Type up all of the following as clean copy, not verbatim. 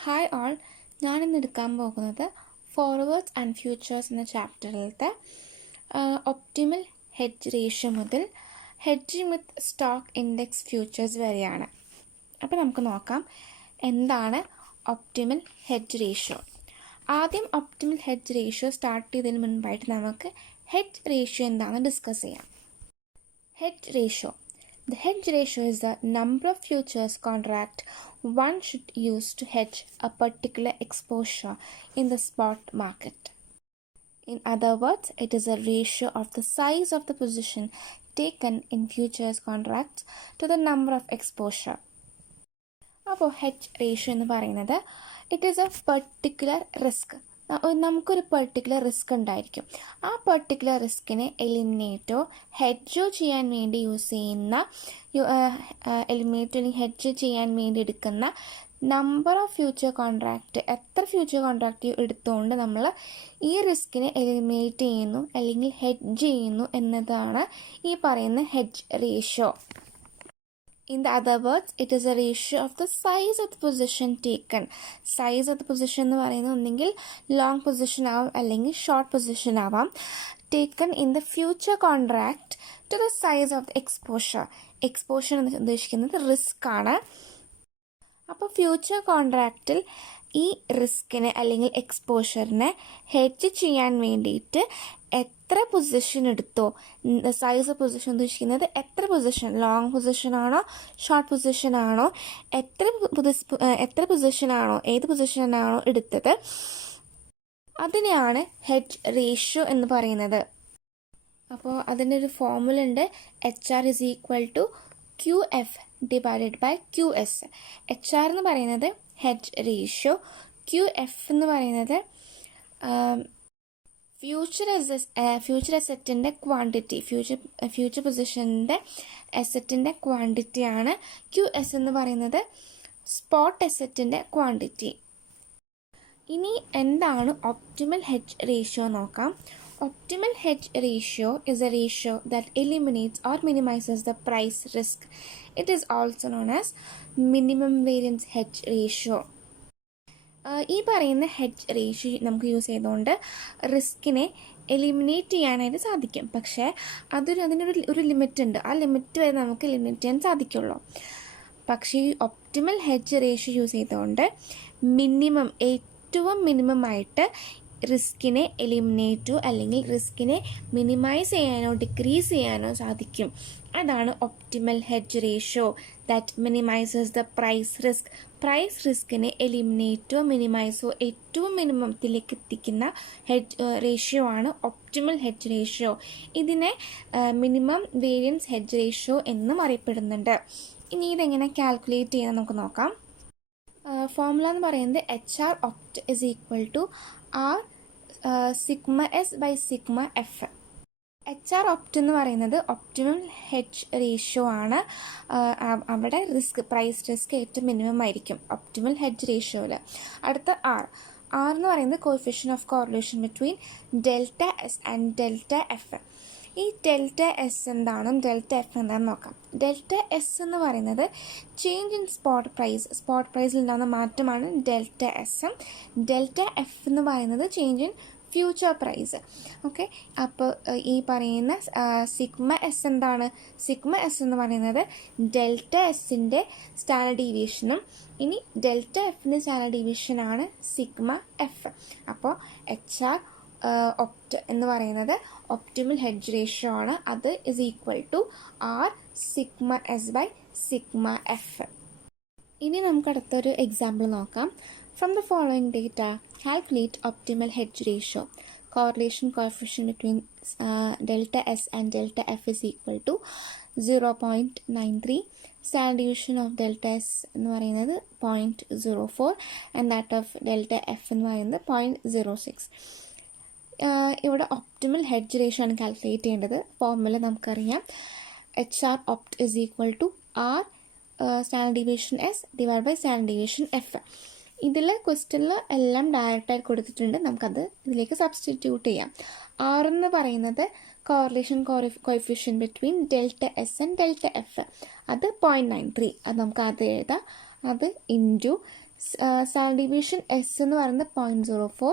Hi all, ഞാനിന്ന് എടുക്കാൻ പോകുന്നത് ഫോർവേഡ്സ് ആൻഡ് ഫ്യൂച്ചേഴ്സ് എന്ന ചാപ്റ്ററിലത്തെ ഒപ്റ്റിമൽ ഹെഡ്ജ് റേഷ്യോ മുതൽ ഹെഡ്ജിങ് വിത്ത് സ്റ്റോക്ക് ഇൻഡെക്സ് ഫ്യൂച്ചേഴ്സ് വരെയാണ്. അപ്പോൾ നമുക്ക് നോക്കാം എന്താണ് ഒപ്റ്റിമൽ ഹെഡ്ജ് റേഷ്യോ. ആദ്യം ഒപ്റ്റിമൽ ഹെഡ്ജ് റേഷ്യോ സ്റ്റാർട്ട് ചെയ്തതിന് മുൻപായിട്ട് നമുക്ക് ഹെഡ്ജ് റേഷ്യോ എന്താണെന്ന് ഡിസ്കസ് ചെയ്യാം. Hedge ratio. The hedge ratio is the number of futures contract one should use to hedge a particular exposure in the spot market. In other words, it is a ratio of the size of the position taken in futures contracts to the number of exposure. അപ്പോൾ hedge ratio എന്ന് പറയുന്നത് it is A particular risk. നമുക്കൊരു particular risk ഉണ്ടായിരിക്കും. ആ particular റിസ്കിനെ എലിമിനേറ്റോ ഹെഡ്ജോ ചെയ്യാൻ വേണ്ടി use ചെയ്യുന്ന എലിമിനേറ്റോ അല്ലെങ്കിൽ ഹെഡ്ജ് ചെയ്യാൻ വേണ്ടി എടുക്കുന്ന നമ്പർ ഓഫ് ഫ്യൂച്ചർ കോൺട്രാക്റ്റ്, എത്ര ഫ്യൂച്ചർ കോൺട്രാക്റ്റ് എടുത്തുകൊണ്ട് നമ്മൾ ഈ റിസ്കിനെ എലിമിനേറ്റ് ചെയ്യുന്നു അല്ലെങ്കിൽ ഹെഡ്ജ് ചെയ്യുന്നു എന്നതാണ് ഈ പറയുന്ന hedge ratio. In the other words, it is a ratio of the size of the position taken. Size of the position എന്ന് പറയുന്നത് ഒന്നെങ്കിൽ ലോങ് പൊസിഷൻ ആവാം അല്ലെങ്കിൽ ഷോർട്ട് പൊസിഷൻ ആവാം. Taken in the future contract to the size of the exposure. Exposure എന്ന് ഉദ്ദേശിക്കുന്നത് risk ആണ്. അപ്പോൾ ഫ്യൂച്ചർ കോൺട്രാക്റ്റിൽ ഈ റിസ്കിനെ അല്ലെങ്കിൽ എക്സ്പോഷറിനെ ഹെഡ്ജ് ചെയ്യാൻ വേണ്ടിയിട്ട് എത്ര പൊസിഷൻ എടുത്തോ, സൈസ് ഓഫ് പൊസിഷൻ ഉദ്ദേശിക്കുന്നത് എത്ര പൊസിഷൻ, ലോങ് പൊസിഷൻ ആണോ ഷോർട്ട് പൊസിഷൻ ആണോ, എത്ര പൊസിഷനാണോ ഏത് പൊസിഷനാണോ എടുത്തത്, അതിനെയാണ് ഹെഡ്ജ് റേഷ്യോ എന്ന് പറയുന്നത്. അപ്പോൾ അതിൻ്റെ ഒരു ഫോർമുല ഉണ്ട്. HR is equal to QF divided by QS. HR എന്ന് പറയുന്നത് ഹെഡ്ജ് റേഷ്യോ, QF എന്ന് പറയുന്നത് ഫ്യൂച്ചർ അസറ്റിൻ്റെ ക്വാണ്ടിറ്റി, ഫ്യൂച്ചർ പൊസിഷൻ്റെ അസറ്റിൻ്റെ ക്വാണ്ടിറ്റിയാണ്. QS എന്ന് പറയുന്നത് സ്പോട്ട് അസറ്റിൻ്റെ ക്വാണ്ടിറ്റി. ഇനി എന്താണ് ഒപ്റ്റിമൽ ഹെഡ്ജ് റേഷ്യോ നോക്കാം. Optimal hedge ratio is a ratio that eliminates or minimizes the price risk. It is also known as minimum variance hedge ratio. ഈ പറയുന്ന ഹെഡ്ജ് റേഷ്യോ നമുക്ക് യൂസ് ചെയ്തുകൊണ്ട് റിസ്കിനെ എലിമിനേറ്റ് ചെയ്യാനായിട്ട് സാധിക്കും. പക്ഷേ അതിനൊരു ലിമിറ്റ് ഉണ്ട്. ആ ലിമിറ്റ് വരെ നമുക്ക് എലിമിനേറ്റ് ചെയ്യാൻ സാധിക്കുള്ളൂ. പക്ഷേ ഈ ഒപ്റ്റിമൽ ഹെഡ്ജ് റേഷ്യോ യൂസ് ചെയ്തുകൊണ്ട് ഏറ്റവും മിനിമം ആയിട്ട് റിസ്കിനെ എലിമിനേറ്റോ അല്ലെങ്കിൽ റിസ്കിനെ മിനിമൈസ് ചെയ്യാനോ ഡിക്രീസ് ചെയ്യാനോ സാധിക്കും. അതാണ് optimal hedge ratio that minimises the price risk. Price റിസ്കിനെ എലിമിനേറ്റോ മിനിമൈസോ ഏറ്റവും മിനിമത്തിലേക്ക് എത്തിക്കുന്ന ഹെഡ്ജ് റേഷ്യോ ആണ് ഒപ്റ്റിമൽ ഹെഡ്ജ് റേഷ്യോ. ഇതിനെ മിനിമം വേരിയൻസ് ഹെഡ്ജ് റേഷ്യോ എന്നും അറിയപ്പെടുന്നുണ്ട്. ഇനി ഇതെങ്ങനെ കാൽക്കുലേറ്റ് ചെയ്യാൻ നമുക്ക് നോക്കാം. ഫോർമുല എന്ന് പറയുന്നത് HR opt is equal to R sigma S by sigma F. HR opt എന്ന് പറയുന്നത് ഒപ്റ്റിമം ഹെഡ്ജ് റേഷ്യോ ആണ്. അവിടെ പ്രൈസ് റിസ്ക് ഏറ്റവും മിനിമം ആയിരിക്കും ഒപ്റ്റിമൽ ഹെഡ്ജ് റേഷ്യോയിൽ. അടുത്ത R എന്ന് പറയുന്നത് coefficient of correlation between delta S and delta F. ഈ ഡെൽറ്റ എസ് എന്താണെന്നും ഡെൽറ്റ എഫ് എന്താണെന്ന് നോക്കാം. ഡെൽറ്റ എസ് എന്ന് പറയുന്നത് ചേഞ്ച് ഇൻ സ്പോട്ട് പ്രൈസിൽ ഉണ്ടാകുന്ന മാറ്റമാണ് ഡെൽറ്റ എസ്. ഡെൽറ്റ എഫ് എന്ന് പറയുന്നത് change in future price. Okay, അപ്പോൾ ഈ പറയുന്ന സിഗ്മ എസ് എന്താണ്? സിഗ്മ എസ് എന്ന് പറയുന്നത് ഡെൽറ്റ എസിൻ്റെ സ്റ്റാൻഡേർഡ് ഡീവിയേഷനും ഇനി ഡെൽറ്റ എഫിൻ്റെ സ്റ്റാൻഡേർഡ് ഡീവിയേഷനാണ് സിഗ്മ എഫ്. അപ്പോൾ HR opt എന്ന് പറയുന്നത് ഒപ്റ്റിമൽ ഹെഡ്ജ് റേഷ്യോ ആണ്. അത് is equal to R sigma S by sigma F. ഇനി നമുക്ക് അടുത്തൊരു എക്സാമ്പിൾ നോക്കാം. From the following data calculate optimal hedge ratio. Correlation coefficient between delta S and delta F is equal to 0.93. Standard deviation of delta S എന്ന് പറയുന്നത് 0.04 and that of delta F എന്ന് പറയുന്നത് 0.06. ഇവിടെ optimal hedge ratio ആണ് calculate ചെയ്യേണ്ടത്. Formula നമുക്കറിയാം. HR opt is equal to R standard deviation S divide by standard deviation F. ഇതിൽ ക്വസ്റ്റ്യനിൽ എല്ലാം ഡയറക്റ്റായിട്ട് കൊടുത്തിട്ടുണ്ട്. നമുക്കത് ഇതിലേക്ക് സബ്സ്റ്റിറ്റ്യൂട്ട് ചെയ്യാം. R എന്ന് പറയുന്നത് correlation coefficient between delta S and delta F. അത് 0.93. അത് നമുക്ക് അത് എഴുതാം. അത് ഇൻറ്റു സ്റ്റാൻഡേർഡ് ഡീവിയേഷൻ എസ് എന്ന് പറയുന്നത് 0.04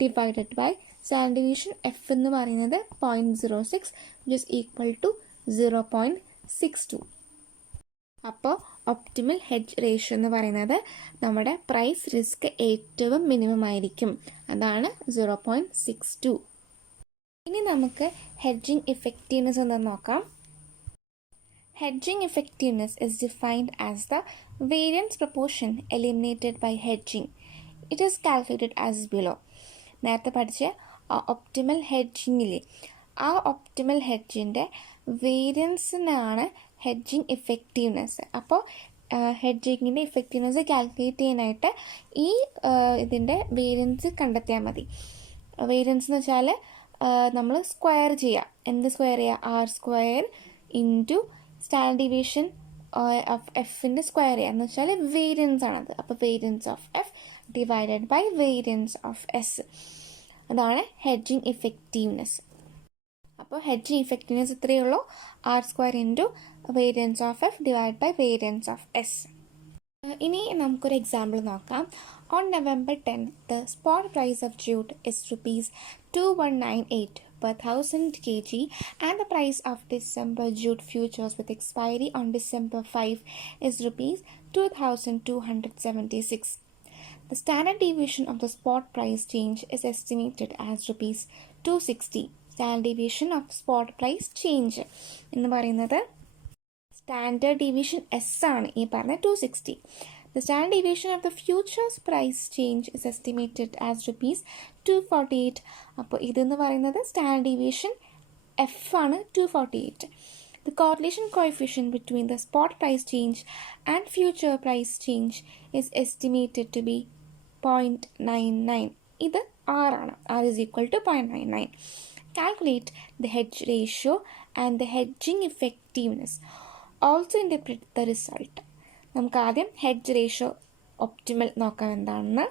divided by standard deviation F എന്ന് പറയുന്നത് 0.06 വിച്ച് ഇസ് ഈക്വൽ ടു 0.62. അപ്പോൾ ഒപ്റ്റിമൽ ഹെഡ്ജ് റേഷ്യോ എന്ന് പറയുന്നത് നമ്മുടെ പ്രൈസ് റിസ്ക് ഏറ്റവും മിനിമം ആയിരിക്കും, അതാണ് 0.62. ഇനി നമുക്ക് ഹെഡ്ജിങ് ഇഫക്റ്റീവ്നെസ് എന്ന് നോക്കാം. Hedging effectiveness is defined as the variance proportion eliminated by hedging. It is calculated as below. നേരത്തെ പഠിച്ച ഒപ്റ്റിമൽ ഹെഡ്ജിങ്ങിലെ ആ ഒപ്റ്റിമൽ ഹെഡ്ജിൻ്റെ വേരിയൻസിനാണ് ഹെഡ്ജിങ് ഇഫക്റ്റീവ്നെസ്. അപ്പോൾ ഹെഡ്ജിങ്ങിൻ്റെ ഇഫക്റ്റീവ്നെസ് കാൽക്കുലേറ്റ് ചെയ്യാനായിട്ട് ഈ ഇതിൻ്റെ വേരിയൻസ് കണ്ടെത്തിയാൽ മതി. വേരിയൻസ് എന്ന് വെച്ചാൽ നമ്മൾ സ്ക്വയർ ചെയ്യുക. എന്ത് സ്ക്വയർ ചെയ്യുക? R square into standard deviation of എഫിൻ്റെ സ്ക്വയർ ചെയ്യുക എന്ന് വെച്ചാൽ വേരിയൻസ് ആണത്. അപ്പോൾ variance of F divided by variance of S, അതാണ് ഹെഡ്ജിങ് ഇഫക്റ്റീവ്നെസ്. അപ്പോൾ ഹെഡ്ജിങ് ഇഫക്റ്റീവ്നെസ് ഇത്രയേ ഉള്ളൂ, R square into variance of F divide by variance of S. ഇനി നമുക്കൊരു എക്സാമ്പിൾ നോക്കാം. On November 10, the spot price of jute is rupees 2198 per 1000 kg and the price of December jute futures with expiry on December 5 is rupees 2276. The standard deviation of the spot price change is estimated as rupees 260. Standard deviation of spot price change എന്ന് പറയുന്നത് standard deviation S ആണ്, ഈ പറഞ്ഞ 260. The standard deviation of the futures price change is estimated as rupees 248. അപ്പോൾ ഇതെന്ന് പറയുന്നത് standard deviation F ആണ്, 248. The correlation coefficient between the spot price change and future price change is estimated to be 0.99. ഇത് R ആണ്. R is equal to 0.99. Calculate the hedge ratio and the hedging effectiveness. Also interpret the result. നമുക്ക് ആദ്യം hedge ratio optimal നോക്കാം എന്താണെന്ന്.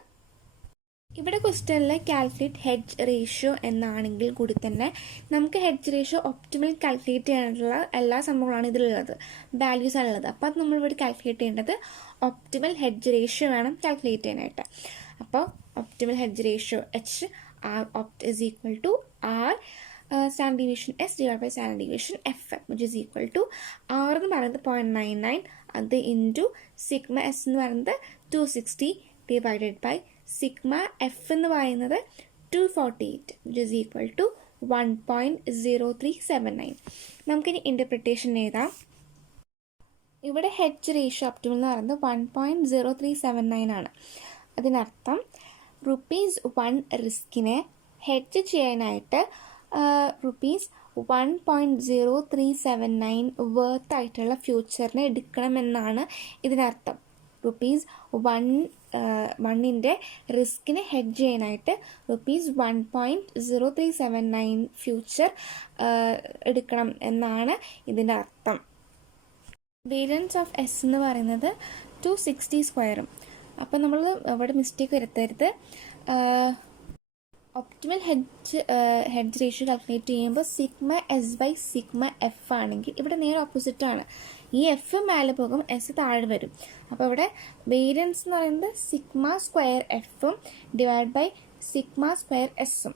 ഇവിടെ ക്വസ്റ്റ്യനിൽ calculate hedge ratio എന്നാണെങ്കിൽ കൂടി തന്നെ നമുക്ക് ഹെഡ്ജ് റേഷ്യോ ഒപ്റ്റിമൽ കാൽക്കുലേറ്റ് ചെയ്യാനുള്ള എല്ലാ സംഭവങ്ങളാണ് ഇതിലുള്ളത്, വാല്യൂസ് ആണുള്ളത്. അപ്പോൾ അത് നമ്മളിവിടെ കാൽക്കുലേറ്റ് ചെയ്യേണ്ടത് ഒപ്റ്റിമൽ ഹെഡ്ജ് റേഷ്യോ വേണം കാൽക്കുലേറ്റ് ചെയ്യാനായിട്ട്. അപ്പോൾ optimal hedge ratio H R opt is equal to R standard deviation S divided by standard deviation F which is equal to R എന്ന് പറയുന്നത് 0.99, അത് ഇൻറ്റു സിഗ്മ എസ് എന്ന് പറയുന്നത് 260 divided by sigma F എന്ന് പറയുന്നത് 248 which is equal to 1.0379. നമുക്കിനി interpretation എഴുതാം. ഇവിടെ ഹെഡ്ജ് റേഷ്യോ ഒപ്റ്റിമൽ എന്ന് പറയുന്നത് 1.0379 ആണ്. അതിനർത്ഥം ₹1 റിസ്കിനെ ഹെഡ്ജ് ചെയ്യാനായിട്ട് ₹1.0379 വർത്ത് ആയിട്ടുള്ള ഫ്യൂച്ചറിനെ എടുക്കണമെന്നാണ് ഇതിനർത്ഥം. ₹1ൻ്റെ റിസ്കിനെ ഹെഡ്ജ് ചെയ്യാനായിട്ട് ₹1.0379 ഫ്യൂച്ചർ എടുക്കണം എന്നാണ് ഇതിൻ്റെ അർത്ഥം. വേരിയൻസ് ഓഫ് എസ് എന്ന് പറയുന്നത് 260 സ്ക്വയറും. അപ്പോൾ നമ്മൾ അവിടെ മിസ്റ്റേക്ക് വരുത്തരുത്. ഒപ്റ്റിമൽ ഹെഡ്ജ് റേഷ്യോ കാൽക്കുലേറ്റ് ചെയ്യുമ്പോൾ sigma S by sigma F ആണെങ്കിൽ ഇവിടെ നേരെ ഓപ്പോസിറ്റാണ്. ഈ എഫ് മേലെ പോകും, എസ് താഴെ വരും. അപ്പോൾ ഇവിടെ വേരിയൻസ് എന്ന് പറയുന്നത് സിഗ്മ സ്ക്വയർ എഫും ഡിവൈഡ് ബൈ സിഗ്മ സ്ക്വയർ എസും.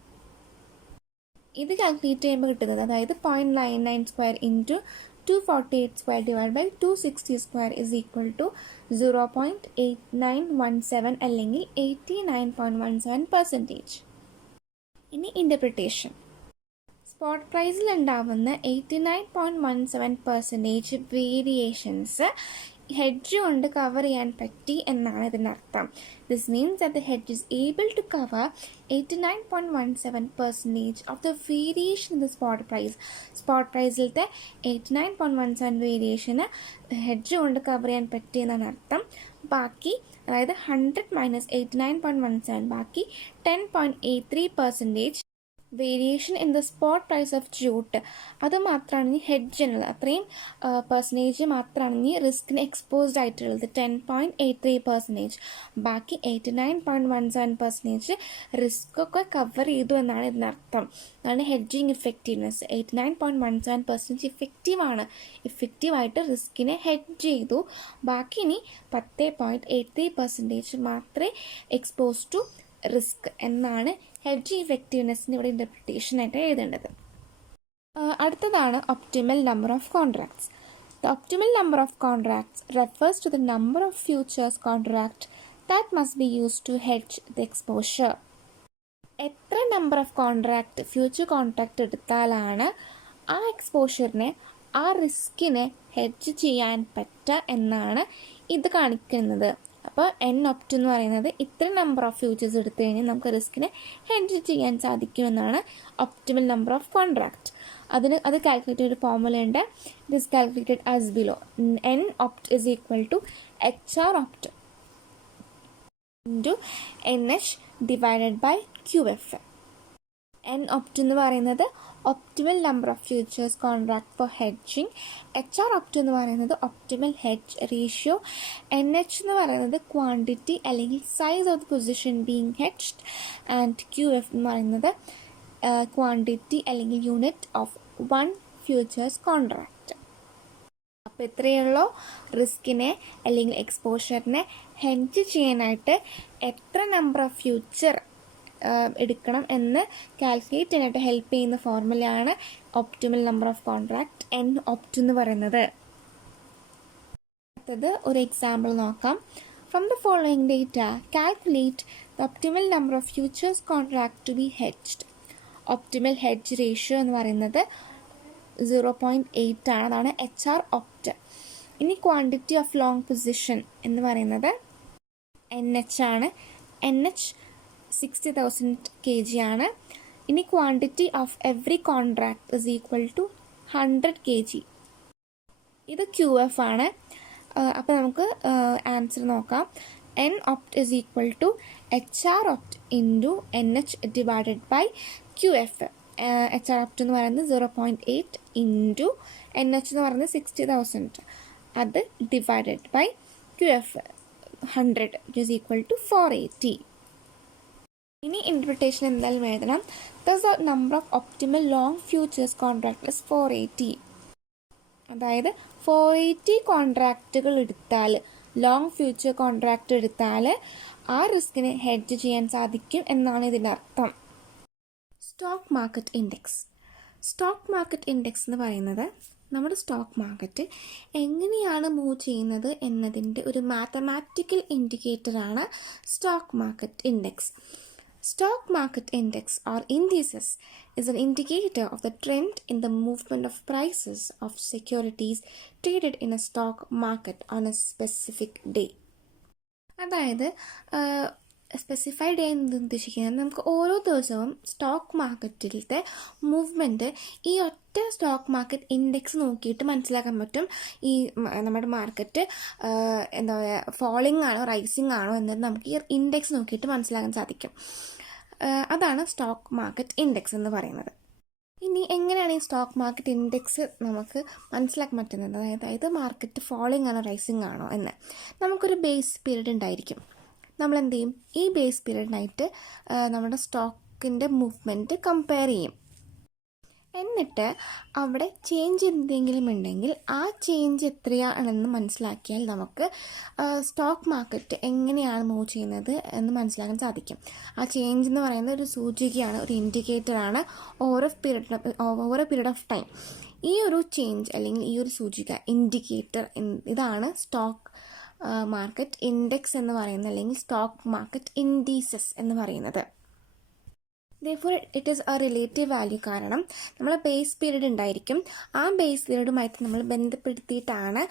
ഇത് കാൽക്കുലേറ്റ് ചെയ്യുമ്പോൾ കിട്ടുന്നത് അതായത് 0.99 square into 248 square divided by 260 square is equal to 0.8917 അല്ലെങ്കിൽ 89.17%. ഇനി ഇൻ്റർപ്രിട്ടേഷൻ. സ്പോട്ട് പ്രൈസിൽ ഉണ്ടാവുന്ന 89.17% വേരിയേഷൻസ് ഹെഡ്ജ് കൊണ്ട് കവർ ചെയ്യാൻ പറ്റി എന്നാണ് ഇതിനർത്ഥം. This means that the hedge is able to cover 89.17% of the variation in the spot price. Spot പ്രൈസിലത്തെ 89.17 വേരിയേഷന് ഹെഡ്ജ് കൊണ്ട് കവർ ചെയ്യാൻ പറ്റി എന്നാണ് അർത്ഥം. ബാക്കി അതായത് 100 - 89.17 ബാക്കി 10.83% variation in the spot price of jute അത് മാത്രമാണ് ഹെഡ്ജ് എന്നുള്ളത്. അത്രയും പെർസെൻറ്റേജ് മാത്രമാണ് റിസ്കിന് എക്സ്പോസ്ഡ് ആയിട്ടുള്ളത് 10.83%. ബാക്കി 89.17% റിസ്ക്കൊക്കെ കവർ ചെയ്തു എന്നാണ് ഇതിനർത്ഥം. അതാണ് ഹെഡ്ജിങ് ഇഫക്റ്റീവ്നെസ്. 89.17% ഇഫക്റ്റീവായിട്ട് റിസ്കിനെ ഹെഡ്ജ് ചെയ്തു. ബാക്കി ഇനി 10.83% മാത്രമേ എക്സ്പോസ് ടു റിസ്ക് എന്നാണ് ഹെഡ്ജ് ഇഫക്റ്റീവ്നെസ്സിൻ്റെ ഇവിടെ ഇൻ്റർപ്രിട്ടേഷനായിട്ട് എഴുതേണ്ടത്. അടുത്തതാണ് optimal number of contracts. The optimal number of contracts refers to the number of futures contract that must be use to hedge the exposure. എത്ര number of contract future contract എടുത്താലാണ് ആ എക്സ്പോഷറിനെ ആ റിസ്കിനെ ഹെഡ്ജ് ചെയ്യാൻ പറ്റുക എന്നാണ് ഇത് കാണിക്കുന്നത്. അപ്പോൾ എൻ ഒപ്റ്റ് എന്ന് പറയുന്നത് ഇത്ര നമ്പർ ഓഫ് ഫ്യൂച്ചേഴ്സ് എടുത്തു കഴിഞ്ഞാൽ നമുക്ക് റിസ്കിനെ ഹെഡ്ജ് ചെയ്യാൻ സാധിക്കുമെന്നാണ് ഒപ്റ്റിമൽ നമ്പർ ഓഫ് കോൺട്രാക്ട്. അത് കാൽക്കുലേറ്റ് ഒരു ഫോർമുല ഉണ്ട്. It is calculated as below. N opt is equal to HR opt into NH divided by QF. N opt എന്ന് പറയുന്നത് optimal number of futures contract for hedging. HR opt എന്ന് പറയുന്നത് optimal hedge ratio. NH എന്ന് പറയുന്നത് quantity അല്ലെങ്കിൽ size of the position being hedged. And QF എന്ന് പറയുന്നത് quantity അല്ലെങ്കിൽ unit of one futures contract. അപ്പോൾ ഇത്രയുള്ളൂ റിസ്കിനെ അല്ലെങ്കിൽ എക്സ്പോഷറിനെ ഹെഡ്ജ് ചെയ്യാനായിട്ട് എത്ര നമ്പർ ഓഫ് ഫ്യൂച്ചർ എടുക്കണം എന്ന് കാൽക്കുലേറ്റ് ചെയ്യാനായിട്ട് ഹെൽപ്പ് ചെയ്യുന്ന ഫോർമുലയാണ് optimal number of contract N opt എന്ന് പറയുന്നത്. അടുത്തത് ഒരു എക്സാമ്പിൾ നോക്കാം. From the following data calculate the optimal number of futures contract to be hedged. Optimal hedge ratio എന്ന് പറയുന്നത് 0.8 ആണ്. അതാണ് HR opt. ഇനി ക്വാണ്ടിറ്റി ഓഫ് ലോങ് പൊസിഷൻ എന്ന് പറയുന്നത് NH ആണ്. NH 60,000 kg ആണ്. ഇനി quantity of every contract is equal to 100 kg. ഇത് QF ആണ്. അപ്പോൾ നമുക്ക് ആൻസർ നോക്കാം. N opt is equal to HR opt into NH divided by QF. HR opt എന്ന് പറയുന്നത് 0.8 ഇൻറ്റു NH എന്ന് പറയുന്നത് 60,000. അത് divided by QF 100 is equal to 480. ഇനി ഇൻ്റർപ്രിട്ടേഷൻ എന്തായാലും എഴുതണം. Thus the number of optimal long futures contract is 480. അതായത് 480 കോൺട്രാക്റ്റുകൾ എടുത്താൽ, ലോങ് ഫ്യൂച്ചർ കോൺട്രാക്റ്റ് എടുത്താൽ ആ റിസ്കിനെ ഹെഡ്ജ് ചെയ്യാൻ സാധിക്കും എന്നാണ് ഇതിൻ്റെ അർത്ഥം. Stock market index. Stock market index എന്ന് പറയുന്നത് നമ്മുടെ സ്റ്റോക്ക് മാർക്കറ്റ് എങ്ങനെയാണ് മൂവ് ചെയ്യുന്നത് എന്നതിൻ്റെ ഒരു മാത്തമാറ്റിക്കൽ ഇൻഡിക്കേറ്ററാണ് stock market index. Stock market index or indices is an indicator of the trend in the movement of prices of securities traded in a stock market on a specific day. അതായത് specified day എന്ന് ഉദ്ദേശിക്കുന്നത് നമുക്ക് ഓരോ ദിവസവും stock മാർക്കറ്റിലത്തെ movement ഈ ഒറ്റ stock market index നോക്കിയിട്ട് മനസ്സിലാക്കാൻ പറ്റും. ഈ നമ്മുടെ മാർക്കറ്റ് എന്താ പറയുക, ഫോളിംഗ് ആണോ റൈസിങ് ആണോ എന്നത് നമുക്ക് ഈ ഇൻഡെക്സ് നോക്കിയിട്ട് മനസ്സിലാക്കാൻ സാധിക്കും. അതാണ് സ്റ്റോക്ക് മാർക്കറ്റ് ഇൻഡെക്സ് എന്ന് പറയുന്നത്. ഇനി എങ്ങനെയാണ് ഈ സ്റ്റോക്ക് മാർക്കറ്റ് ഇൻഡെക്സ് നമുക്ക് മനസ്സിലാക്കാൻ പറ്റുന്നത്? അതായത് മാർക്കറ്റ് ഫോളിംഗ് ആണോ റൈസിങ് ആണോ എന്ന് നമുക്കൊരു ബേസ് പീരീഡ് ഉണ്ടായിരിക്കും. നമ്മളെന്ത് ചെയ്യും? ഈ ബേസ് പീരീഡിനായിട്ട് നമ്മുടെ സ്റ്റോക്കിൻ്റെ മൂവ്മെൻറ്റ് കമ്പയർ ചെയ്യും. എന്നിട്ട് അവിടെ ചേഞ്ച് എന്തെങ്കിലും ഉണ്ടെങ്കിൽ ആ ചേഞ്ച് എത്രയാണെന്ന് മനസ്സിലാക്കിയാൽ നമുക്ക് സ്റ്റോക്ക് മാർക്കറ്റ് എങ്ങനെയാണ് മൂവ് ചെയ്യുന്നത് എന്ന് മനസ്സിലാക്കാൻ സാധിക്കും. ആ ചേഞ്ച് എന്ന് പറയുന്നത് ഒരു സൂചികയാണ്, ഒരു ഇൻഡിക്കേറ്ററാണ്. ഓരോ പീരീഡ് ഓഫ് ടൈം ഈ ഒരു ചേഞ്ച് അല്ലെങ്കിൽ ഈ ഒരു സൂചിക, ഇൻഡിക്കേറ്റർ, ഇതാണ് സ്റ്റോക്ക് മാർക്കറ്റ് ഇൻഡെക്സ് എന്ന് പറയുന്നത്, അല്ലെങ്കിൽ സ്റ്റോക്ക് മാർക്കറ്റ് ഇൻഡീസസ് എന്ന് പറയുന്നത്. Therefore it is a relative value. കാരണം നമ്മൾ ബേസ് പീരീഡ് ഉണ്ടായിരിക്കും. ആ ബേസ് പീരീഡുമായിട്ട് നമ്മൾ ബന്ധപ്പെടുത്തിയിട്ടാണ്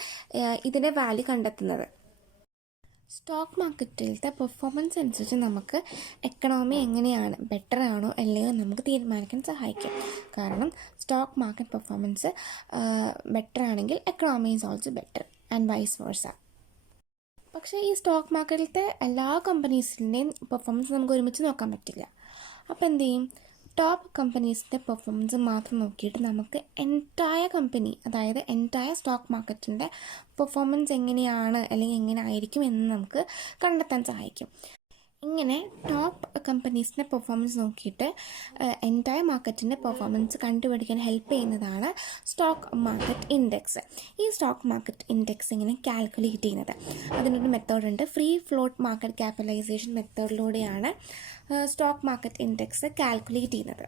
ഇതിൻ്റെ വാല്യൂ കണ്ടെത്തുന്നത്. സ്റ്റോക്ക് മാർക്കറ്റിലത്തെ പെർഫോമൻസ് അനുസരിച്ച് നമുക്ക് എക്കണോമി എങ്ങനെയാണ്, ബെറ്റർ ആണോ അല്ലയോ നമുക്ക് തീരുമാനിക്കാൻ സഹായിക്കും. കാരണം സ്റ്റോക്ക് മാർക്കറ്റ് പെർഫോമൻസ് ബെറ്റർ ആണെങ്കിൽ economy is also better and vice versa. പക്ഷേ ഈ സ്റ്റോക്ക് മാർക്കറ്റിലത്തെ എല്ലാ കമ്പനീസിൻ്റെയും പെർഫോമൻസ് നമുക്ക് ഒരുമിച്ച് നോക്കാൻ പറ്റില്ല. അപ്പോൾ എന്ത് ചെയ്യും? ടോപ്പ് കമ്പനീസിൻ്റെ പെർഫോമൻസ് മാത്രം നോക്കിയിട്ട് നമുക്ക് എൻറ്റയർ കമ്പനി, അതായത് എൻറ്റയർ സ്റ്റോക്ക് മാർക്കറ്റിൻ്റെ പെർഫോമൻസ് എങ്ങനെയാണ് അല്ലെങ്കിൽ എങ്ങനെ ആയിരിക്കും എന്ന് നമുക്ക് കണ്ടെത്താൻ സഹായിക്കും. ഇങ്ങനെ ടോപ്പ് കമ്പനീസിൻ്റെ പെർഫോമൻസ് നോക്കിയിട്ട് എൻറ്റയർ മാർക്കറ്റിൻ്റെ പെർഫോമൻസ് കണ്ടുപിടിക്കാൻ ഹെൽപ്പ് ചെയ്യുന്നതാണ് സ്റ്റോക്ക് മാർക്കറ്റ് ഇൻഡെക്സ്. ഈ സ്റ്റോക്ക് മാർക്കറ്റ് ഇൻഡെക്സ് ഇങ്ങനെ കാൽക്കുലേറ്റ് ചെയ്യുന്നത്, അതിനൊരു മെത്തേഡുണ്ട്. ഫ്രീ ഫ്ലോട്ട് മാർക്കറ്റ് ക്യാപിറ്റലൈസേഷൻ മെത്തേഡിലൂടെയാണ് സ്റ്റോക്ക് മാർക്കറ്റ് ഇൻഡെക്സ് കാൽക്കുലേറ്റ് ചെയ്യുന്നത്.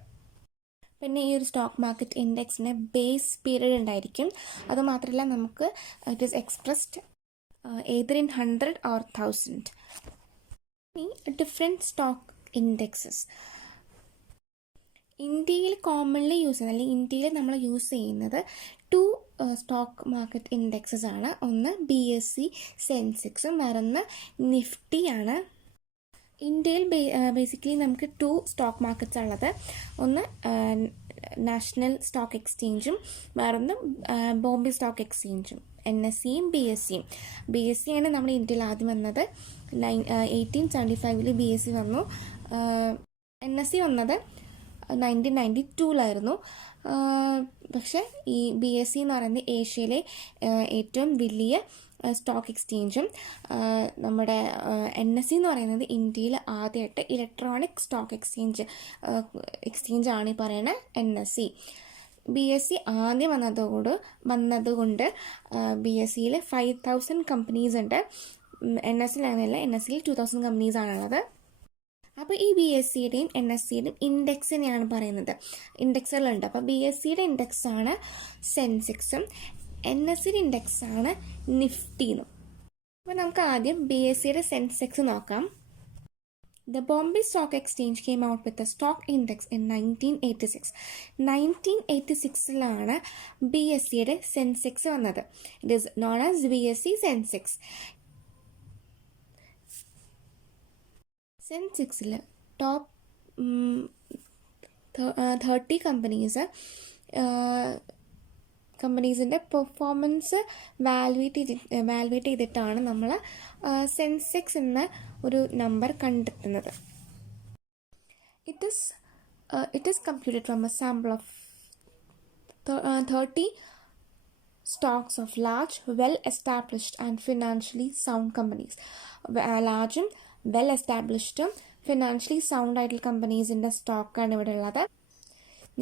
പിന്നെ ഈ ഒരു സ്റ്റോക്ക് മാർക്കറ്റ് ഇൻഡെക്സിന് ബേസ് പീരീഡ് ഉണ്ടായിരിക്കും. അതുമാത്രമല്ല നമുക്ക് it is expressed either in 100 or 1000. Different stock indexes ഇന്ത്യയിൽ കോമൺലി യൂസ് ചെയ്യുന്നത്, അല്ലെങ്കിൽ ഇന്ത്യയിൽ നമ്മൾ യൂസ് ചെയ്യുന്നത് 2 സ്റ്റോക്ക് മാർക്കറ്റ് ഇൻഡെക്സസ് ആണ്. ഒന്ന് BSE സെൻസെക്സും വേറൊന്ന് നിഫ്റ്റിയാണ്. ഇന്ത്യയിൽ ബേസിക്കലി നമുക്ക് 2 സ്റ്റോക്ക് മാർക്കറ്റ്സ് ഉള്ളത്. ഒന്ന് നാഷണൽ സ്റ്റോക്ക് എക്സ്ചേഞ്ചും വേറൊന്ന് ബോംബെ സ്റ്റോക്ക് എക്സ്ചേഞ്ചും, NSEയും BSEയും. BSE ആണ് നമ്മുടെ ഇന്ത്യയിൽ ആദ്യം വന്നത്. 1875 BSE വന്നു. NSE വന്നത് 1992 പക്ഷേ ഈ BSE എന്ന് പറയുന്നത് ഏഷ്യയിലെ ഏറ്റവും വലിയ സ്റ്റോക്ക് എക്സ്ചേഞ്ചും നമ്മുടെ NSE എന്ന് പറയുന്നത് ഇന്ത്യയിൽ ആദ്യമായിട്ട് ഇലക്ട്രോണിക് സ്റ്റോക്ക് എക്സ്ചേഞ്ചാണ് ഈ പറയുന്നത് NSE. BSE ആദ്യം വന്നതുകൊണ്ട് BSEയിൽ 5000 കമ്പനീസ് ഉണ്ട്. NSEയിൽ അങ്ങനെയല്ല, NSEയിൽ 2000 കമ്പനീസ് ആണുള്ളത്. അപ്പോൾ ഈ BSEയുടെയും NSEയുടെയും ഇൻഡെക്സിനെയാണ് പറയുന്നത്. ഇൻഡെക്സുകളുണ്ട്. അപ്പോൾ BSEയുടെ ഇൻഡെക്സാണ് സെൻസെക്സും NSEയുടെ ഇൻഡെക്സാണ് നിഫ്റ്റിന്നും. അപ്പോൾ നമുക്ക് ആദ്യം BSEയുടെ സെൻസെക്സ് നോക്കാം. The Bombay Stock Exchange came out with a stock index in 1986. 1986 BSEയുടെ സെൻസെക്സ് വന്നത്. It is known as BSE Sensex. സെൻസെക്സിൽ ടോപ്പ് 30 കമ്പനീസിൻ്റെ പെർഫോമൻസ് വാലുവേറ്റ് ചെയ്തിട്ടാണ് നമ്മൾ സെൻസെക്സ് എന്ന ഒരു നമ്പർ കണ്ടെത്തുന്നത്. It is computed from a sample of 30 stocks of large, well-established and financially sound companies. ലാർജും വെൽ എസ്റ്റാബ്ലിഷ്ഡും ഫിനാൻഷ്യലി സൗണ്ട് ആയിട്ടുള്ള കമ്പനീസിൻ്റെ സ്റ്റോക്കാണ് ഇവിടെ ഉള്ളത്.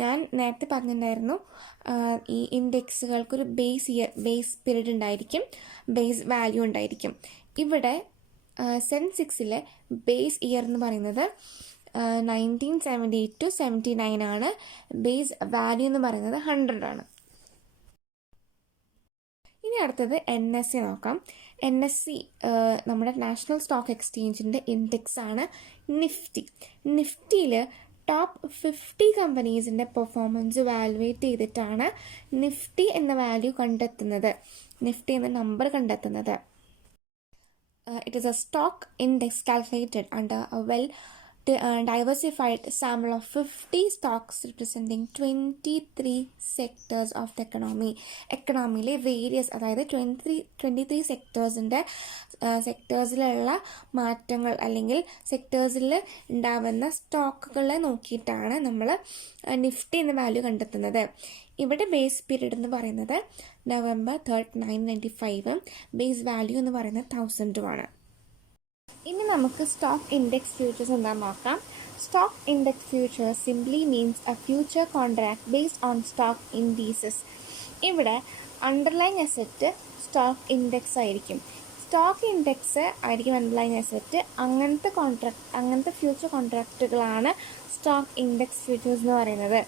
ഞാൻ നേരത്തെ പറഞ്ഞിട്ടുണ്ടായിരുന്നു ഈ ഇൻഡെക്സുകൾക്കൊരു ബേസ് പീരീഡ് ഉണ്ടായിരിക്കും, ബേസ് വാല്യൂ ഉണ്ടായിരിക്കും. ഇവിടെ സെൻസെക്സിലെ ബേസ് ഇയർ എന്ന് പറയുന്നത് 1978 to 79 ആണ്. ബേസ് വാല്യൂ എന്ന് പറയുന്നത് 100 ആണ്. ഇനി അടുത്തത് NSE നോക്കാം. NSE നമ്മുടെ നാഷണൽ സ്റ്റോക്ക് എക്സ്ചേഞ്ചിൻ്റെ ഇൻഡെക്സാണ് നിഫ്റ്റി. നിഫ്റ്റിയിൽ ടോപ്പ് 50 കമ്പനീസിൻ്റെ പെർഫോമൻസ് വാലുവേറ്റ് ചെയ്തിട്ടാണ് നിഫ്റ്റി എന്ന വാല്യൂ കണ്ടെത്തുന്നത്, നിഫ്റ്റി എന്ന നമ്പർ കണ്ടെത്തുന്നത്. It is a stock index calculated under a diversified sample of 50 stocks representing 23 sectors of the economy. എക്കണോമിയിലെ വേരിയസ്, അതായത് 23 സെക്ടേഴ്സിലുള്ള മാറ്റങ്ങൾ അല്ലെങ്കിൽ സെക്ടേഴ്സിൽ ഉണ്ടാവുന്ന സ്റ്റോക്കുകളെ നോക്കിയിട്ടാണ് നമ്മൾ നിഫ്റ്റി എന്ന വാല്യൂ കണ്ടെത്തുന്നത്. ഇവിടെ ബേസ് പീരീഡ് എന്ന് പറയുന്നത് November 3, 1995, ബേസ് വാല്യൂ എന്ന് പറയുന്നത് 1000 ഇനി നമുക്ക് സ്റ്റോക്ക് ഇൻഡെക്സ് ഫ്യൂച്ചേഴ്സ് എന്താ നോക്കാം. Stock index futures simply means A future contract based on stock indices. ഇവിടെ അണ്ടർലൈൻ അസറ്റ് സ്റ്റോക്ക് ഇൻഡെക്സ് ആയിരിക്കും. സ്റ്റോക്ക് ഇൻഡെക്സ് ആയിരിക്കും അണ്ടർലൈൻ അസറ്റ്. അങ്ങനത്തെ ഫ്യൂച്ചർ കോൺട്രാക്റ്റുകളാണ് സ്റ്റോക്ക് ഇൻഡെക്സ് ഫ്യൂച്ചേഴ്സ് എന്ന് പറയുന്നത്.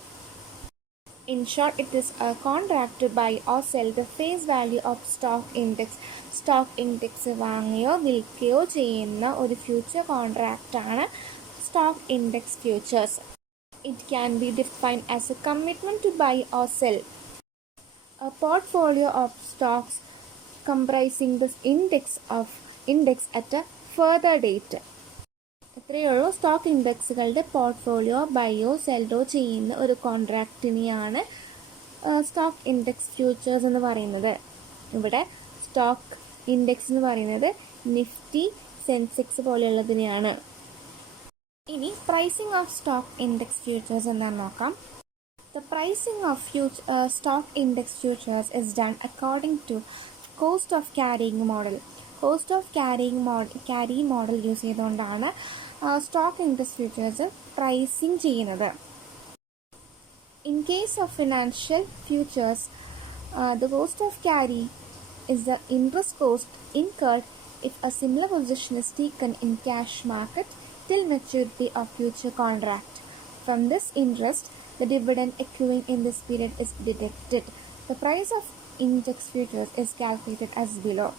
In short, it is a contract to buy or sell the face value of stock index. Stock index വാങ്ങുകയോ വിൽക്കുകയോ ചെയ്യുന്ന ഒരു ഫ്യൂച്ചർ കോൺട്രാക്റ്റാണ് stock index futures. It can be defined as a commitment to buy or sell a portfolio of stocks comprising this index at a further date. ഇത്രയേ ഉള്ളൂ. Stock ഇൻഡെക്സുകളുടെ portfolio ബൈയോ സെല്ലോ ചെയ്യുന്ന ഒരു കോൺട്രാക്റ്റിനെയാണ് സ്റ്റോക്ക് ഇൻഡെക്സ് ഫ്യൂച്ചേഴ്സ് എന്ന് പറയുന്നത്. ഇവിടെ സ്റ്റോക്ക് ഇൻഡെക്സ് എന്ന് പറയുന്നത് നിഫ്റ്റി, സെൻസെക്സ് പോലെയുള്ളതിനെയാണ്. ഇനി pricing of stock index futures എന്താണെന്ന് നോക്കാം. The pricing of stock index futures is done according to cost of carrying model. Cost of carrying model use ചെയ്തുകൊണ്ടാണ് സ്റ്റോക്ക് ഇൻഡെക്സ് ഫ്യൂച്ചേഴ്സ് പ്രൈസിങ് ചെയ്യുന്നത്. In case of financial futures, the cost of carry is the interest cost incurred if a similar position is taken in cash market till maturity of future contract. From this interest, the dividend accruing in this period is deducted. The price of index futures is calculated as below.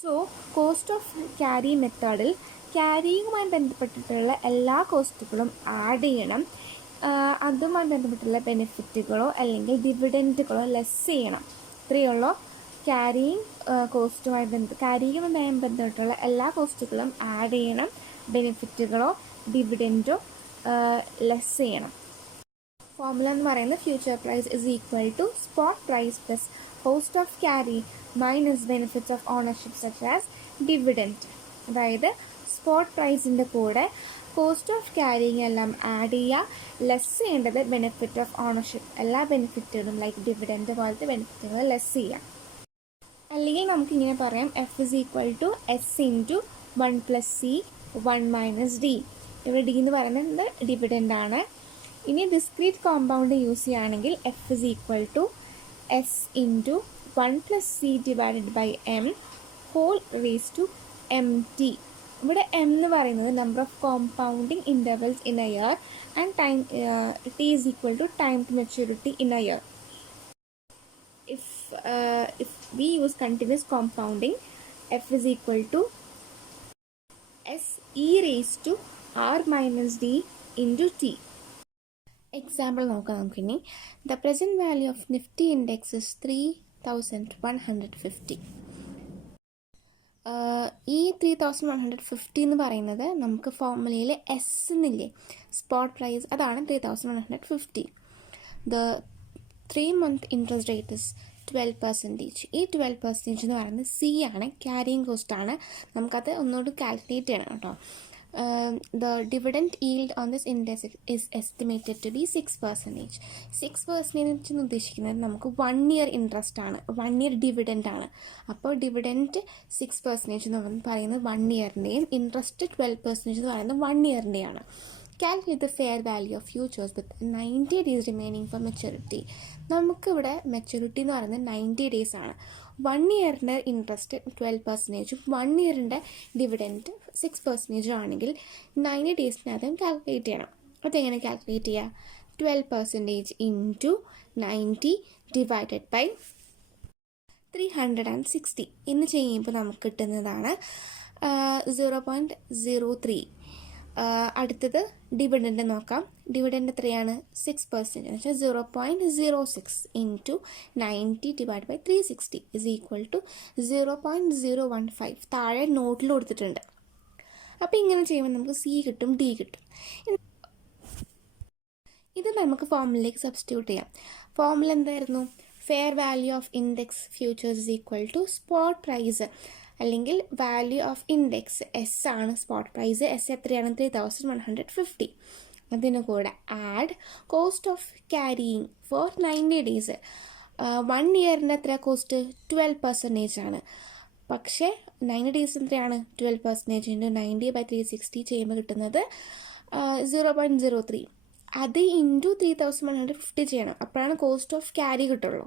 So, cost of carry മെത്തേഡിൽ ക്യാരിയുമായി ബന്ധപ്പെട്ടിട്ടുള്ള എല്ലാ കോസ്റ്റുകളും add ചെയ്യണം. അതുമായി ബന്ധപ്പെട്ടുള്ള ബെനിഫിറ്റുകളോ അല്ലെങ്കിൽ ഡിവിഡൻറ്റുകളോ less ചെയ്യണം. ഇത്രയുള്ള ക്യാരിയുമായി ബന്ധപ്പെട്ടുള്ള എല്ലാ കോസ്റ്റുകളും ആഡ് ചെയ്യണം. ബെനിഫിറ്റുകളോ ഡിവിഡൻറ്റോ ലെസ് ചെയ്യണം. ഫോർമുല എന്ന് പറയുന്നത് future price is equal to spot price plus cost of carry minus benefits of ownership such as dividend. അതായത് സ്പോട്ട് പ്രൈസിൻ്റെ കൂടെ കോസ്റ്റ് ഓഫ് ക്യാരിങ് എല്ലാം ആഡ് ചെയ്യുക, ലെസ് ചെയ്യേണ്ടത് ബെനിഫിറ്റ് ഓഫ് ഓണർഷിപ്പ്. എല്ലാ ബെനിഫിറ്റുകളും ലൈക്ക് ഡിവിഡൻറ്റ് പോലത്തെ ബെനിഫിറ്റുകൾ ലെസ് ചെയ്യുക. അല്ലെങ്കിൽ നമുക്കിങ്ങനെ പറയാം, F is equal to S into 1+C 1 - D. ഇവിടെ ഡി എന്ന് പറയുന്നത് ഡിവിഡൻ്റ് ആണ്. ഇനി ഡിസ്ക്രീറ്റ് കോമ്പൗണ്ട് യൂസ് ചെയ്യുകയാണെങ്കിൽ F is equal to S into 1+C divided by M whole raise to MT. ഇവിടെ എം എന്ന് പറയുന്നത് number of compounding intervals in a year and time T is equal to time to maturity in a year. If we use continuous compounding, f is equal to s e raised to r minus d into t. Example നോക്കാം നമുക്കിനി. The present value of Nifty index is 3150. ഈ 3150 എന്ന് പറയുന്നത് നമുക്ക് ഫോർമുലയിൽ S എന്നില്ലേ, spot price, അതാണ് 3150. The 3-month interest rate is 12%. ഈ 12% എന്ന് പറയുന്നത് സി ആണ്, ക്യാരിയിങ് കോസ്റ്റ് ആണ്. നമുക്കത് ഒന്നുകൂടി കാൽക്കുലേറ്റ് ചെയ്യണം കേട്ടോ. The dividend yield on this index is estimated to be 6%. 6% എന്ന് ഉദ്ദേശിക്കുന്നത് നമുക്ക് 1 year ഇൻട്രസ്റ്റ് ആണ്, 1 year ഡിവിഡൻറ്റ് ആണ്. അപ്പോൾ ഡിവിഡൻറ്റ് 6% എന്ന് പറയുന്നത് 1 ഇയറിൻ്റെയും ഇൻട്രസ്റ്റ് 12% എന്ന് പറയുന്നത് 1 ഇയറിൻ്റെയാണ്. Calculate the fair value of futures with 90 days remaining for maturity. നമുക്കിവിടെ മെച്യൂരിറ്റി എന്ന് പറയുന്നത് 90 days ആണ്. 1 ഇയറിൻ്റെ ഇൻട്രസ്റ്റ് 12%, 1 ഇയറിൻ്റെ ഡിവിഡൻറ്റ് 6% ആണെങ്കിൽ 90 ഡേയ്സിനകത്തും കാൽക്കുലേറ്റ് ചെയ്യണം. അതെങ്ങനെ കാൽക്കുലേറ്റ് ചെയ്യുക? 12% ഇൻറ്റു 90 ഡിവൈഡഡ് ബൈ 360 എന്ന് ചെയ്യുമ്പോൾ നമുക്ക് കിട്ടുന്നതാണ് 0.03. അടുത്തത് ഡിവിഡൻറ്റ് നോക്കാം. ഡിവിഡൻറ്റ് എത്രയാണ്? 6% എന്ന് വെച്ചാൽ 0.06 into 90 divide by 360 is equal to 0.015. താഴെ നോട്ടിൽ കൊടുത്തിട്ടുണ്ട്. അപ്പോൾ ഇങ്ങനെ ചെയ്യുമ്പോൾ നമുക്ക് സി കിട്ടും, ഡി കിട്ടും. ഇത് നമുക്ക് ഫോർമുലയിലേക്ക് സബ്സ്റ്റിറ്റ്യൂട്ട് ചെയ്യാം. ഫോർമുല എന്തായിരുന്നു? Fair value of index futures is equal to spot price അല്ലെങ്കിൽ വാല്യൂ ഓഫ് ഇൻഡെക്സ് എസ് ആണ് സ്പോട്ട് പ്രൈസ്. എസ് എത്രയാണ്? 3150. അതിന് കൂടെ add cost of carrying for 90 days. 1 ഇയറിൻ്റെ എത്ര കോസ്റ്റ്? 12% ആണ്. പക്ഷേ 90 days എത്രയാണ്? 12% ഇൻറ്റു 90/360 ചെയ്യുമ്പോൾ കിട്ടുന്നത് 0.03. അത് ഇൻറ്റു 3150 ചെയ്യണം. അപ്പോഴാണ് കോസ്റ്റ് ഓഫ് ക്യാരി കിട്ടുള്ളൂ.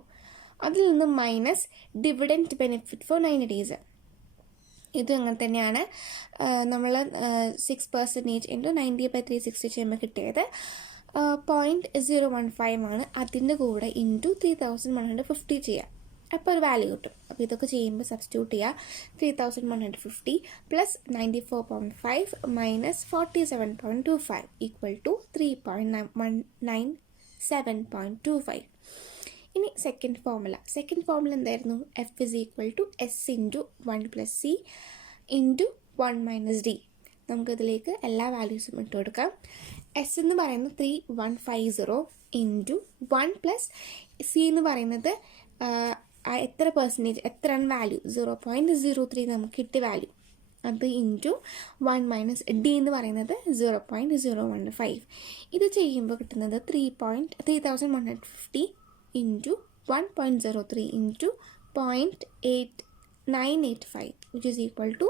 അതിൽ നിന്ന് minus dividend benefit four 90 days. ഇതും അങ്ങനെ തന്നെയാണ്. നമ്മൾ 6% ഇൻറ്റു 90/360 ചെയ്യുമ്പോൾ കിട്ടിയത് 0.015 ആണ്. അതിൻ്റെ കൂടെ ഇൻറ്റു 3150 ചെയ്യാം. അപ്പോൾ ഒരു വാല്യൂ കിട്ടും. അപ്പോൾ ഇതൊക്കെ ചെയ്യുമ്പോൾ സബ്സ്റ്റിറ്റ്യൂട്ട് ചെയ്യുക. 3150 പ്ലസ് 94.5 മൈനസ് 47.25 ഈക്വൽ ടു 3.97.25. ഇനി സെക്കൻഡ് ഫോർമുല എന്തായിരുന്നു? F is equal to S into 1+C into 1 - D. നമുക്കിതിലേക്ക് എല്ലാ വാല്യൂസും ഇട്ട് കൊടുക്കാം. എസ് എന്ന് പറയുന്നത് 3150 ഇൻറ്റു 1+C എന്ന് പറയുന്നത് എത്ര പെർസെൻറ്റേജ്, എത്രയാണ് വാല്യൂ? 0.03 നമുക്ക് കിട്ടിയ വാല്യൂ. അത് ഇൻറ്റു 1 മൈനസ് ഡി എന്ന് പറയുന്നത് 0.015. ഇത് ചെയ്യുമ്പോൾ കിട്ടുന്നത് 3,150 into 1.03 into 0.8985 which is equal to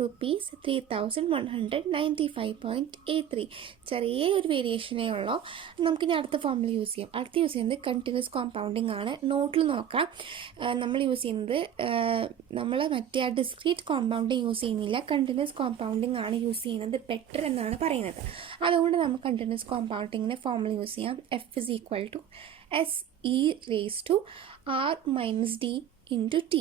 rupees 3,195.83. ചെറിയ ഒരു വേരിയേഷനേ ഉള്ളൂ. നമുക്കിനി അടുത്ത ഫോർമുല യൂസ് ചെയ്യാം. അടുത്ത് യൂസ് ചെയ്യുന്നത് കണ്ടിന്യൂസ് കോമ്പൗണ്ടിങ് ആണ്. നോട്ടിൽ നോക്കാം. നമ്മൾ യൂസ് ചെയ്യുന്നത് നമ്മൾ മറ്റേ ആ ഡിസ്ക്രീറ്റ് കോമ്പൗണ്ടിങ് യൂസ് ചെയ്യുന്നില്ല, കണ്ടിന്യൂസ് കോമ്പൗണ്ടിങ് ആണ് യൂസ് ചെയ്യുന്നത് ബെറ്റർ എന്നാണ് പറയുന്നത്. അതുകൊണ്ട് നമുക്ക് കണ്ടിന്യൂസ് കോമ്പൗണ്ടിങ്ങിൻ്റെ ഫോർമുല യൂസ് ചെയ്യാം. F is equal to SE raised to R minus D into T.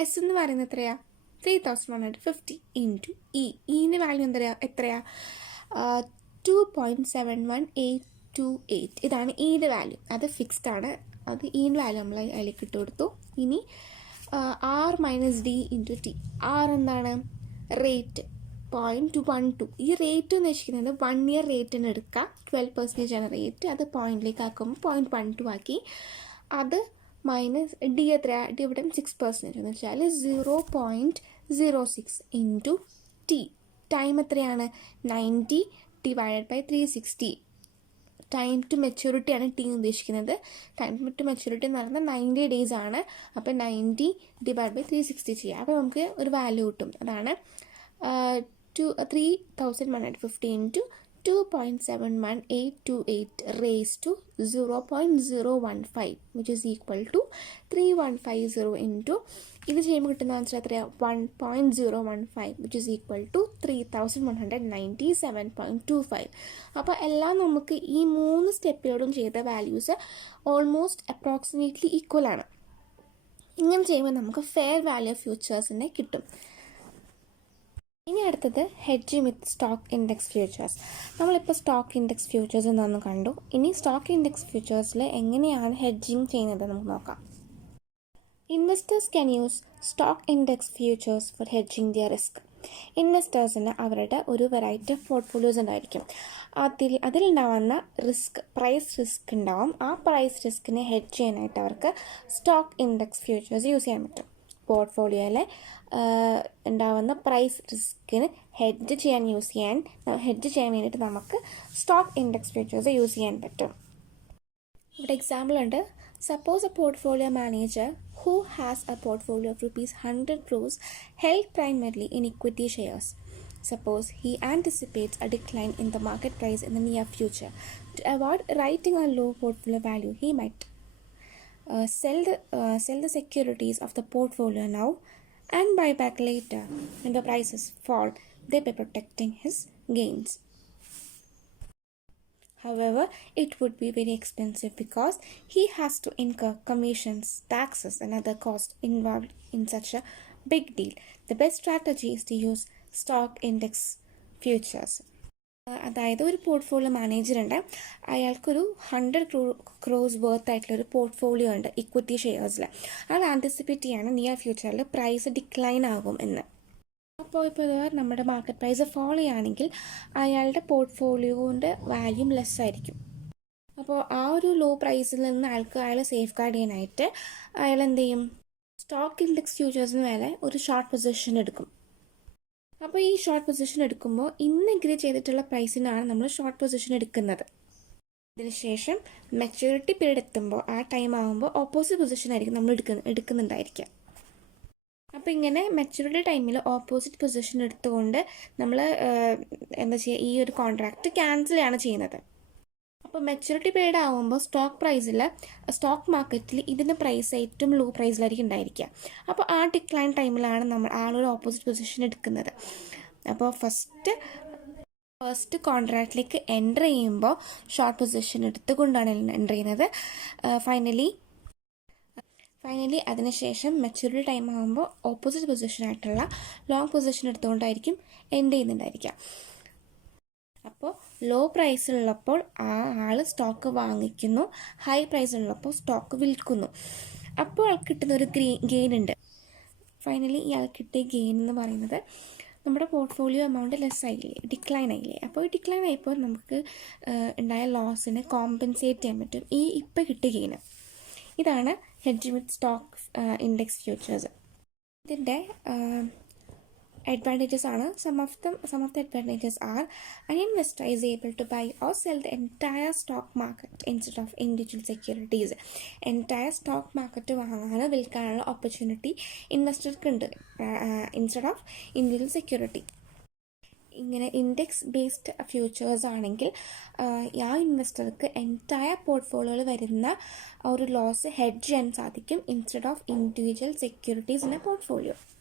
S എന്ന് പറയുന്നത് എത്രയാണ്? 3,150 ഇൻറ്റു ഇ. ഇൻ്റെ വാല്യൂ എത്രയാ? 2.71828. ഇതാണ് ഇയുടെ വാല്യൂ. അത് ഫിക്സ്ഡ് ആണ്. അത് ഇൻ്റെ വാല്യൂ നമ്മൾ അതിലേക്ക് ഇട്ട് കൊടുത്തു. ഇനി R minus D into T. R എന്താണ്? റേറ്റ് 0.12. ഈ റേറ്റ് എന്ന് വെച്ചിരിക്കുന്നത് 1 ഇയർ റേറ്റിന് എടുക്കുക. 12% ആണ് റേറ്റ്. അത് പോയിന്റിലേക്ക് ആക്കുമ്പോൾ 0.12 ആക്കി. അത് മൈനസ് ഡി എത്രയാണ്? ഡി ഇവിടെ 6% എന്ന് വെച്ചാൽ 0.06 ഇൻറ്റു ടി. ടൈം എത്രയാണ്? 90 ഡിവൈഡഡ് ബൈ 360. ടൈം ടു മെച്യൂരിറ്റിയാണ് ടി ഉദ്ദേശിക്കുന്നത്. ടൈം ടു മെച്യൂരിറ്റി എന്ന് പറയുന്നത് 90 ഡേയ്സ് ആണ്. അപ്പോൾ 90 ഡിവൈഡ് ബൈ 360 ചെയ്യാം. അപ്പോൾ നമുക്ക് ഒരു വാല്യൂ കിട്ടും. അതാണ് 3,150 into 2.71828 raised to 0.015 which is equal to 3,150 into ഇത് ചെയ്യുമ്പോൾ കിട്ടുന്ന ആൻസർ എത്രയാണ്? 1.015 which is equal to 3,197.25. അപ്പോൾ എല്ലാം നമുക്ക് ഈ 3 സ്റ്റെപ്പിലോടും ചെയ്ത വാല്യൂസ് ഓൾമോസ്റ്റ് അപ്രോക്സിമേറ്റ്ലി ഈക്വൽ ആണ്. ഇങ്ങനെ ചെയ്യുമ്പോൾ നമുക്ക് ഫെയർ വാല്യൂ ഓഫ് ഫ്യൂച്ചേഴ്സിനെ കിട്ടും. ഇനി അടുത്തത് ഹെഡ്ജിങ് വിത്ത് സ്റ്റോക്ക് ഇൻഡെക്സ് ഫ്യൂച്ചേഴ്സ്. നമ്മളിപ്പോൾ സ്റ്റോക്ക് ഇൻഡെക്സ് ഫ്യൂച്ചേഴ്സ് എന്താണെന്ന് കണ്ടു. ഇനി സ്റ്റോക്ക് ഇൻഡെക്സ് ഫ്യൂച്ചേഴ്സിൽ എങ്ങനെയാണ് ഹെഡ്ജിങ് ചെയ്യുന്നത് നമുക്ക് നോക്കാം. Investors can use stock index futures for hedging their risk. ഇൻവെസ്റ്റേഴ്സിന് അവരുടെ ഒരു വെറൈറ്റി ഓഫ് പോർട്ട്ഫോളിയോസ് ഉണ്ടായിരിക്കും. അതിലുണ്ടാവുന്ന പ്രൈസ് റിസ്ക് ഉണ്ടാവും. ആ പ്രൈസ് റിസ്കിനെ ഹെഡ്ജ് ചെയ്യാനായിട്ട് അവർക്ക് സ്റ്റോക്ക് ഇൻഡെക്സ് ഫ്യൂച്ചേഴ്സ് യൂസ് ചെയ്യാൻ പറ്റും. പോർട്ട്ഫോളിയോയിലെ ഉണ്ടാവുന്ന പ്രൈസ് റിസ്കിന് ഹെഡ്ജ് ചെയ്യാൻ വേണ്ടിയിട്ട് നമുക്ക് സ്റ്റോക്ക് ഇൻഡെക്സ് ഫ്യൂച്ചേഴ്സ് യൂസ് ചെയ്യാൻ പറ്റും. ഇവിടെ എക്സാമ്പിൾ ഉണ്ട്. Suppose A portfolio manager who has a portfolio of rupees 100 crores held primarily in equity shares. Suppose he anticipates a decline in the market price in the near future. To avoid writing a low portfolio value, he might sell the securities of the portfolio now and buy back later when the prices fall, thereby protecting his gains. However, it would be very expensive because he has to incur commissions, taxes and other costs involved in such a big deal. The best strategy is to use stock index futures. അതായത് ഒരു portfolio manager ഉണ്ട്. അയാൾക്കൊരു 100 crores worth ആയിട്ടുള്ളൊരു portfolio ഉണ്ട് equity ഷെയർസിൽ. അയാൾ anticipate ചെയ്യാണ് near ഫ്യൂച്ചറിൽ price decline ആകും എന്ന്. അപ്പോൾ നമ്മുടെ മാർക്കറ്റ് പ്രൈസ് ഫോളോ ചെയ്യുകയാണെങ്കിൽ അയാളുടെ പോർട്ട്ഫോളിയോൻ്റെ വാല്യൂം ലെസ് ആയിരിക്കും. അപ്പോൾ ആ ഒരു ലോ പ്രൈസിൽ നിന്ന് അയാൾ സേഫ് ഗാർഡ് ചെയ്യാനായിട്ട് അയാൾ എന്ത് ചെയ്യും? സ്റ്റോക്ക് ഇൻഡെക്സ് ഫ്യൂച്ചേഴ്സിന് മേലെ ഒരു ഷോർട്ട് പൊസിഷൻ എടുക്കും. അപ്പോൾ ഈ ഷോർട്ട് പൊസിഷൻ എടുക്കുമ്പോൾ ഇന്ന് എഗ്രി ചെയ്തിട്ടുള്ള പ്രൈസിനാണ് നമ്മൾ ഷോർട്ട് പൊസിഷൻ എടുക്കുന്നത്. അതിനുശേഷം മെച്യൂരിറ്റി പീരീഡ് എത്തുമ്പോൾ ആ ടൈം ആകുമ്പോൾ ഓപ്പോസിറ്റ് പൊസിഷൻ ആയിരിക്കും നമ്മൾ എടുക്കുന്നുണ്ടായിരിക്കുക. അപ്പോൾ ഇങ്ങനെ മെച്യൂരിറ്റി ടൈമിൽ ഓപ്പോസിറ്റ് പൊസിഷൻ എടുത്തുകൊണ്ട് നമ്മൾ എന്താ ചെയ്യുക? ഈ ഒരു കോൺട്രാക്റ്റ് ക്യാൻസലാണ് ചെയ്യുന്നത്. അപ്പോൾ മെച്യൂരിറ്റി പീരീഡ് ആകുമ്പോൾ സ്റ്റോക്ക് മാർക്കറ്റിൽ ഇതിൻ്റെ പ്രൈസ് ഏറ്റവും ലോ പ്രൈസിലായിരിക്കും ഉണ്ടായിരിക്കുക. അപ്പോൾ ആ ഡിക്ലൈൻ ടൈമിലാണ് നമ്മൾ ആളൊരു ഓപ്പോസിറ്റ് പൊസിഷൻ എടുക്കുന്നത്. അപ്പോൾ ഫസ്റ്റ് കോൺട്രാക്റ്റിലേക്ക് എൻ്റർ ചെയ്യുമ്പോൾ ഷോർട്ട് പൊസിഷൻ എടുത്തുകൊണ്ടാണ് എൻ്റർ ചെയ്യുന്നത്. ഫൈനലി അതിനുശേഷം മെച്യൂരിറ്റി ടൈം ആകുമ്പോൾ ഓപ്പോസിറ്റ് പൊസിഷനായിട്ടുള്ള ലോങ് പൊസിഷൻ എടുത്തുകൊണ്ടായിരിക്കും എൻഡ് ചെയ്യുന്നുണ്ടായിരിക്കുക. അപ്പോൾ ലോ പ്രൈസിലുള്ളപ്പോൾ ആ ആൾ സ്റ്റോക്ക് വാങ്ങിക്കുന്നു, ഹൈ പ്രൈസിലുള്ളപ്പോൾ സ്റ്റോക്ക് വിൽക്കുന്നു. അപ്പോൾ ആൾക്ക് കിട്ടുന്ന ഒരു ഗെയിൻ ഉണ്ട്. ഫൈനലി ഇയാൾ കിട്ടിയ ഗെയിൻ എന്ന് പറയുന്നത് നമ്മുടെ പോർട്ട്ഫോളിയോ എമൗണ്ട് ലെസ് ആയില്ലേ, ഡിക്ലൈൻ ആയില്ലേ. അപ്പോൾ ഈ ഡിക്ലൈൻ ആയപ്പോൾ നമുക്ക് ഉണ്ടായ ലോസിനെ കോമ്പൻസേറ്റ് ചെയ്യാൻ പറ്റും ഈ ഇപ്പോൾ കിട്ടിയ ഗെയിന്. ഇതാണ് ഹെഡ്ജിങ് വിത്ത് സ്റ്റോക്ക് ഇൻഡെക്സ് ഫ്യൂച്ചേഴ്സ്. ഇതിൻ്റെ advantages are some of the advantages are an investor is able to buy or sell the entire stock market instead of individual securities. Entire stock market വാങ്ങാനോ വിൽക്കാനുള്ള opportunity ഇൻവെസ്റ്റർക്ക് ഉണ്ട് instead of individual security. ഇങ്ങനെ index based futures ആണെങ്കിൽ ആ ഇൻവെസ്റ്റർക്ക് entire പോർട്ട്ഫോളിയോയിൽ വരുന്ന ഒരു loss hedge ചെയ്യാൻ സാധിക്കും instead of individual securities in A portfolio.